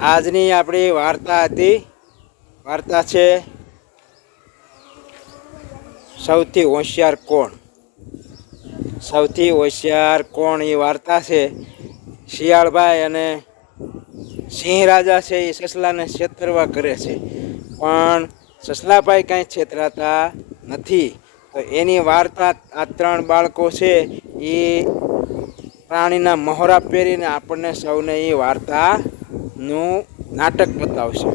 આજની આપણી વાર્તા હતી. વાર્તા છે સૌથી હોશિયાર કોણ. સૌથી હોશિયાર કોણ એ વાર્તા છે. શિયાળભાઈ અને સિંહ રાજા છે એ સસલાને છેતરવા કરે છે, પણ સસલાભાઈ કાંઈ છેતરાતા નથી. તો એની વાર્તા આ ત્રણ બાળકો છે એ પ્રાણીના મહોરા પહેરીને આપણને સૌને એ વાર્તાનું નાટક બતાવશે.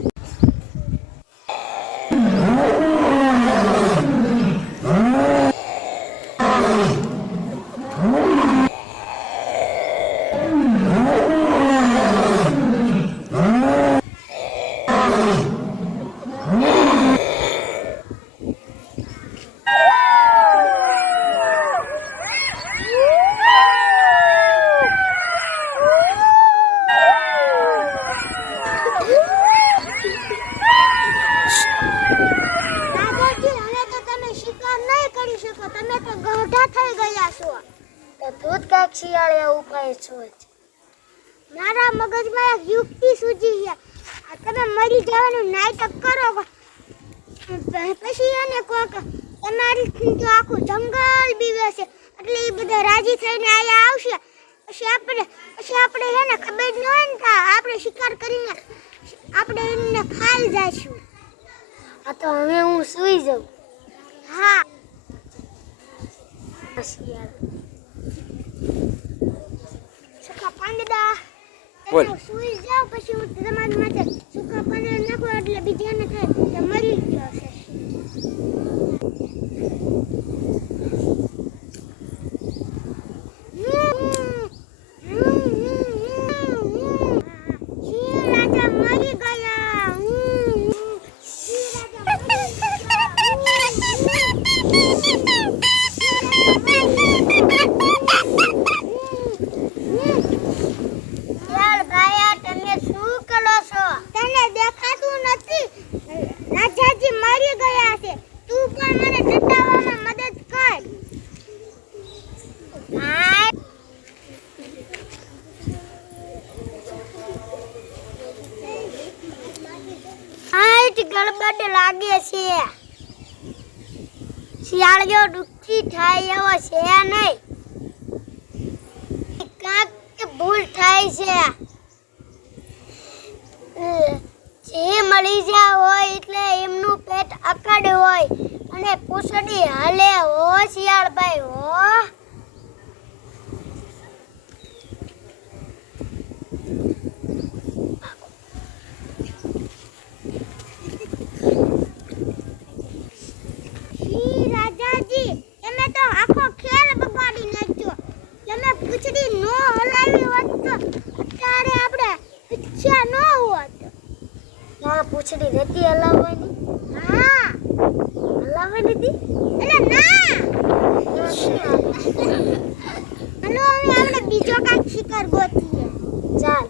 મારા મગજમાં એક યુક્તિ સૂજી છે. તમે મરી જવાનું નાટક કરો, પછી એને કોક તમારી તો આખું જંગલ બીવે છે એટલે એ બધા રાજી થઈને આયા આવશે. પછી આપણે એને ખબર ન હોય ને આપણે શિકાર કરીને આપણે એને ખાઈ જઈશું. આ તો હવે હું સૂઈ જાઉં. હા, સુકા પાંદડા બોલ. સુઈ જાવ, પછી હું તમારી માટે સુકા પાંદડા નાખું એટલે બીજાને થાય કે મરી ગયો છે. સિંહ રાજા મરી ગયા. રાજાજી મરી ગયા છે, તું પણ મને ટટાવવામાં મદદ કર. ગડબડ લાગે છે. શિયાળિયો દુઃખી થાય એવો છે નહીં. કાંઈક ભૂલ થાય છે. જે મળી જાય હોય એટલે એમનું પેટ અકડ હોય અને પૂછડી હાલે હો. શિયાળભાઈ હો, રાજાજી તમે તો આખો ખેલ બગાડી નાખ્યો. તમે પૂછડી નો હલાવી હોત તો અત્યારે આપણે ઈચ્છા ન હોત. ના પૂછડી રહેતી હલાવવાની. હા, હલાવવાની હતી એટલે ના. હાલો હવે આપણે બીજો કાંઈક શિકાર ગોતીએ. ચાલ.